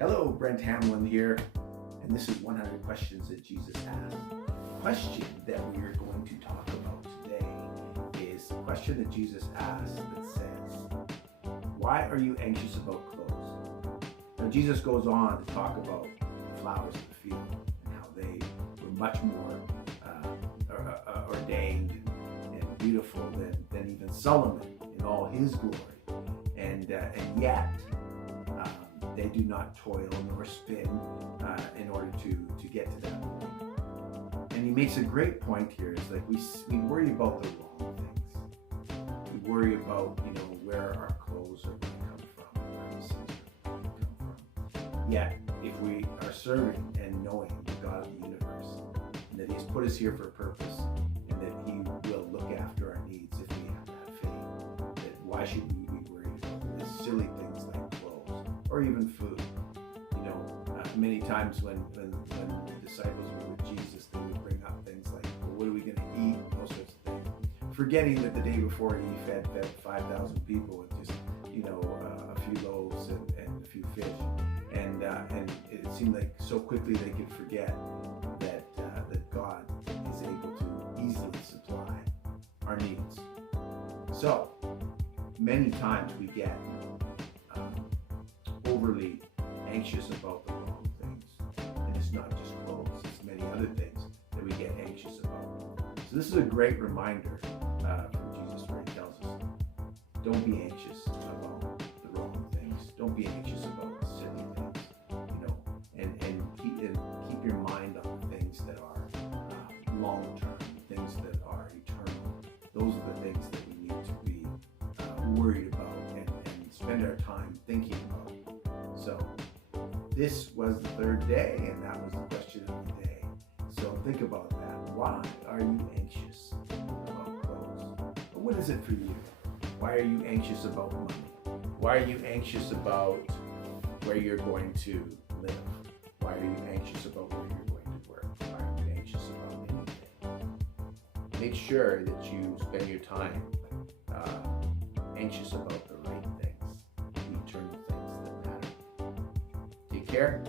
Hello, Brent Hamlin here, and this is 100 Questions that Jesus asked. The question that we are going to talk about today is a question that Jesus asked that says, why are you anxious about clothes? Now, Jesus goes on to talk about the flowers of the field and how they were much more ordained and beautiful than even Solomon in all his glory. And yet, they do not toil nor spin in order to get to that point. And he makes a great point here. It's like we worry about the wrong things. We worry about, where our clothes are going to come from, where our decisions are going to come from. Yet, if we are serving and knowing the God of the universe, and that he has put us here for a purpose, and that he will look after our needs if we have that faith, that why should we be worried about the silly things like clothes or even food? Many times when the disciples were with Jesus, they would bring up things like, well, what are we going to eat? Those sorts of things. Forgetting that the day before he fed 5,000 people with just, a few loaves and a few fish. And it seemed like so quickly they could forget that God is able to easily supply our needs. So, many times we get overly anxious about the wrong things. And it's not just clothes, it's many other things that we get anxious about. So this is a great reminder from Jesus where he tells us, don't be anxious about the wrong things. Don't be anxious about silly things, and keep your mind on the things that are long-term, things that are eternal. Those are the things that we need to be worried about and spend our time thinking about. So this was the third day, and that was the question of the day. So think about that. Why are you anxious about clothes? But what is it for you? Why are you anxious about money? Why are you anxious about where you're going to live? Why are you anxious about where you're going to work? Why are you anxious about anything? Make sure that you spend your time anxious about the right things, the eternal things that matter. Take care.